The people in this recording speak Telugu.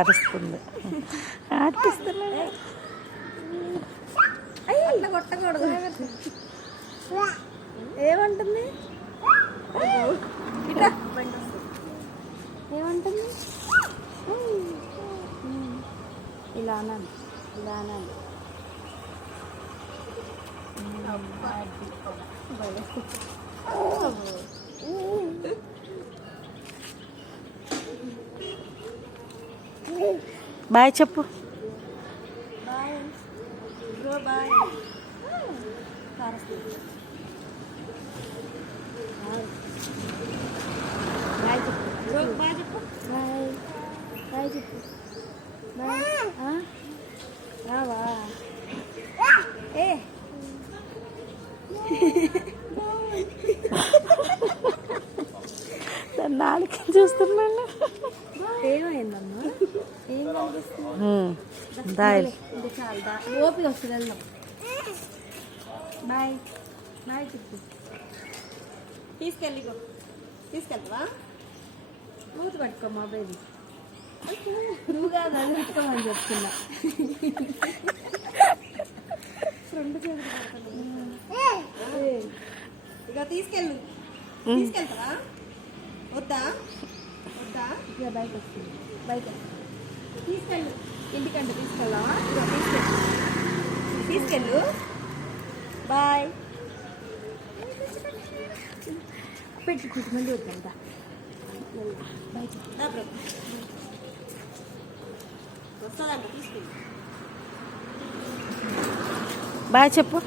అరుస్తుంది. ఆడిపిస్తున్నా. కొట్టకూడదు. ఏమంటుంది? ఏమంటుంది? ఇలా అనాలి, ఇలా అనాలి. బాయ్ చెప్పు. Bye bro, bye. బాయ్ చెప్పు బ్రో, బాయ్ చెప్పు. బాయ్ బాయ్ చెప్పు. బాయ్. రావా? ఏ నాలుగు చూస్తున్నాను. ఏమైందమ్మా? ఏం కనిపిస్తుంది? బాయ్. ఇది చాలా ఓపిక వస్తుంది. వెళ్దాం. బాయ్ బాయ్ చెప్పు. తీసుకెళ్తావా? మూతి పట్టుకో మా బేబీ. నువ్వు కాదు, అది పెట్టుకోమని చెప్తున్నా. రెండు చేతులు ఇక తీసుకెళ్తావా? వద్దా? ఇక బయట వస్తుంది. బయట తీసుకెళ్ళు. ఇంటికంటే తీసుకెళ్ళావా? తీసుకెళ్ళు. బాయ్. పెట్టుకుంటు మళ్ళీ వద్దా? బయట వస్తుందంట. తీసుకెళ్ళి బాయ్ చెప్పు.